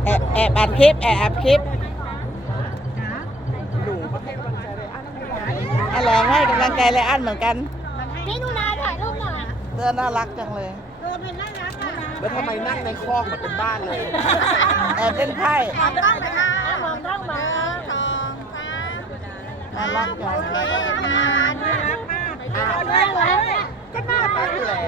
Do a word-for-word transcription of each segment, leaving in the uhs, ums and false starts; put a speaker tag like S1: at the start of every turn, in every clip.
S1: แอบแอบอัดคลิปแอบอัดคลิปอะไรให้กำลังใจเลยอันเหมือนกัน
S2: นี่ดูนาถ่ายรูปหน่อย
S1: เสื้อน่ารักจังเลย
S2: เออเป็นน่ารักอ่ะ
S3: แล้วทำไมนั่งในคอกเหมือนเป็นบ้านเลย
S1: แอบเล่นไพ่
S2: มองกล้องมาค่ะมองกล้องมาสองสาม
S1: น่ารักจัง
S2: โอเคน่ารักน่ารักมากน่ารักอ่ะ
S3: ก็น่ารักอยู่แล้ว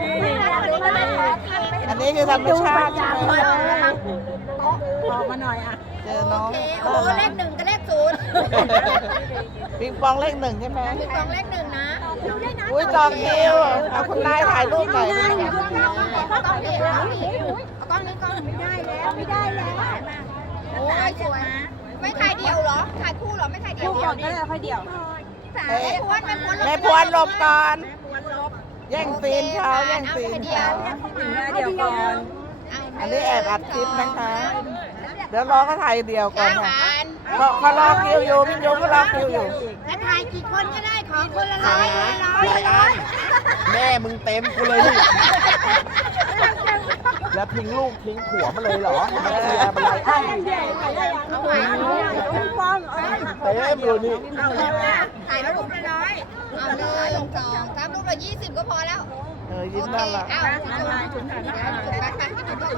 S1: อันนี้คือธรรมชาติใช่ไหม
S2: ออกมาหน่อยอ่ะ
S1: เจอน้อง
S2: โอ้เลขหนึ่งกับเลขศูนย์
S1: ปิงปองเลขหนึ่งใช่ไหม
S2: มีกองเลขหนึ่งนะ
S1: อุ้ยจองคิวเอาคุณนายถ่ายรูปหน่อย
S2: กล้องนี้กล้องนี้กล้องนี้กล้องนี้ไม่ได้แล้วไม่ได้แล้วโอ้ยสวยไม่ถ่ายเดี่ยวเหรอถ่ายคู่เหรอไม่ถ่ายเดี่ยวคู่ก่อนก็ได้ค่อยเดี่ยวแม่พวนแม่พวน
S1: แม่พวนหลบก่อน แย่งซีนเขาแย่งซีน
S2: เดี่ยว
S1: เขา
S2: เดี่ยวก่อน
S1: อันนี้แอบอัดคลิปนะคะ เดี๋ยวรอเขาถ่ายเดียวก่อน
S2: เก้า
S1: ค่ะ
S2: พัน
S1: เขาเขารอคิวอยู่พี่ยงก็รอคิวอยู่
S2: จะถ่ายกี่คนก็ได้ขอคนละร้
S3: ใช่
S2: อย
S3: ไหม
S2: ละร้อย
S3: ยายอันแม่มึงเต็มกูเลยนี่แล้วทิ้งลูกทิ้งผัวมาเลยเหรอมาเชียร์มาอะไรอัน
S2: เอาไว้เอาฟอง
S3: เต็มเลยนี่
S2: ถ่ายรูปละร้อยเอาหนึ่งสองสามรูปละยี่สิบก็พอแล้ว
S1: เออ
S2: โอ
S1: ยิ้ม
S2: เค
S1: น่ารัก
S2: เอาจุดจุดจุดไปไปจุดก่อน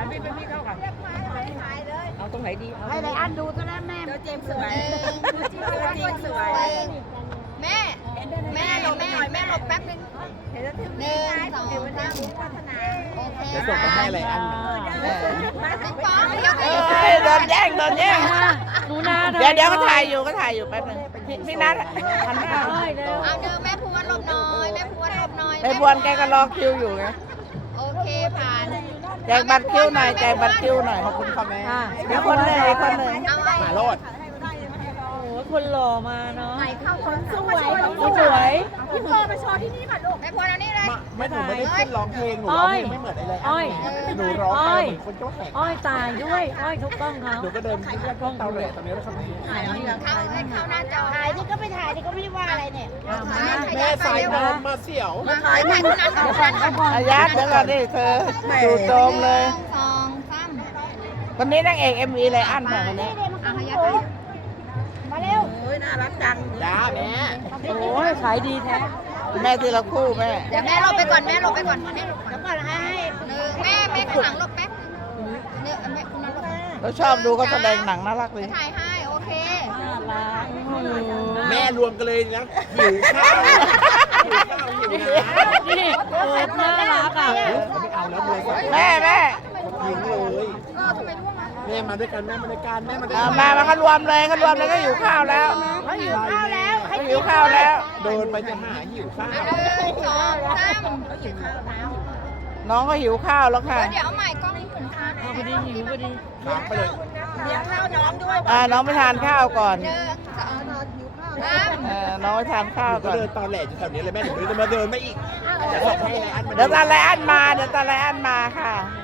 S2: เอาตรงไหนดีให้ไรอันดูซะแล้วแม่เจมสวยจริงสวยแม่แม่หลบแม่แม่หลบแป๊บนึงหนึ่งสองสามโอเค
S3: เดี๋ยวส่งไปให้อะไรอัน
S1: แม่
S2: พี่ป๊อกเดี๋ยว
S1: เอ้ยโดนแย่งโดนแย่ง
S4: หนูนา
S1: เดี๋ยวเดี๋ยวก็ถ่ายอยู่ก็ถ่ายอยู่แป๊บนึงพี่พี่นัทหันหน้า
S2: เอาหนึ่งแม่พวนหลบหน่อยแม่พวนหลบหน่อย
S1: แม่พวนแกก็รอคิวอยู่ไง
S2: โอเคผ่าน
S1: แจกบัตรคิวหน่อยแจกบัตรคิวหน่อย
S3: ขอบคุณค่ะแม่
S1: เดี๋ยวคนหนึ่งอีกคนหนึ่ง
S2: เอาไว้
S3: มาโลด
S4: โอ้คนหล่อมาเนาะ
S2: เข้าคนสวย
S4: สวย
S2: พี่พอมาโชว์ที่นี่ก่อนลูกแม่พวนเอานี่เลย
S3: มาไม่หนูไม่ได้ขึ้นร้องเพลงหนูร้องเพลงไม่เหมือนอะไรอันหนูร้องไปเหมือนคนเจ้าแขก
S4: อ้อยตายด้วย อ้อยทุกต้องเขา
S3: หนูก็เดินขึ้นแค่เตาแหล่ตอนนี้แล้วครับ
S2: เข้าเลยเข้าหน้าจอถ่ายนี่ก็ไปถ่ายนี่ก็ไม่ได้ว่าอะไรเนี่ย
S3: แม่สายนมมาเสี่ยว
S2: มาถ่ายถ่ายคนนั้นคนนั้นคน
S1: อายัดเดี๋ยวก่อนดิเธอจู่โจมเลย
S2: สองสาม
S1: คนนี้นางเอกเอ็มวีไลอันค่ะคนนี้
S2: เอาขยับมาเร็ว
S3: จ้าแม่
S4: โอ้ยขายดีแท้
S1: แม่ทีละคู่แม่
S2: เดี๋ยวแม่หลบไปก่อนแม่หลบไปก่อนแม่หลบก่อนให้หนึ่งแม่แม่ข้างหลังหลบแป๊บเนี่ยแม่คุณนั้นหลบ
S1: เราชอบดูเขาแสดงหนังน่ารักเลย
S2: ถ่ายให้โอเค
S4: น่ารัก
S3: แม่รวมกันเลยนะหิวข้าวหิวข้าวหิวน้ำ
S4: นี่โอ้น่ารักอ่ะ
S3: เขาไม่เอาแล้วเลยสัก
S1: แม่แม่
S3: ทิ้งเลย
S2: เออทำไมร่วงมา
S3: แม่มาด้วยกันแม่มาด้วยกันแม่มาด้วย
S1: เอา
S3: กัน
S1: มามาเขารวมเลยเขารวมเลยก็หิวข้าวแล้ว
S2: เขาหิวข้าวแล้ว
S1: เขาหิวข้าวแล้ว
S3: เดินไปจะหาหิวข้าว
S2: หนึ่งสองสาม
S1: น้องก็หิวข้าวแล้วค่ะ
S2: เดี๋ยวเอาใหม่กล้องนี้หมุนค้าง
S4: เอาพอดีหิวพอดี
S3: ค้างไปเลย
S2: เดี๋ยวข้าวน้องด้วย
S1: อ่าน้องไปทานข้าวก่อน
S2: หนึ่งสองสาม
S1: เออน้องไปทานข้าว
S3: ก็
S1: ก่อน
S3: เดินตอนแหลอยู่แถวนี้เลยแม่หนูจะมาเดินไม่อีกจะส่งให้อะไรอันมา
S1: เดี๋ยวตาไลอันมาเดี๋ยวตาไลอันมาค่ะ
S2: ห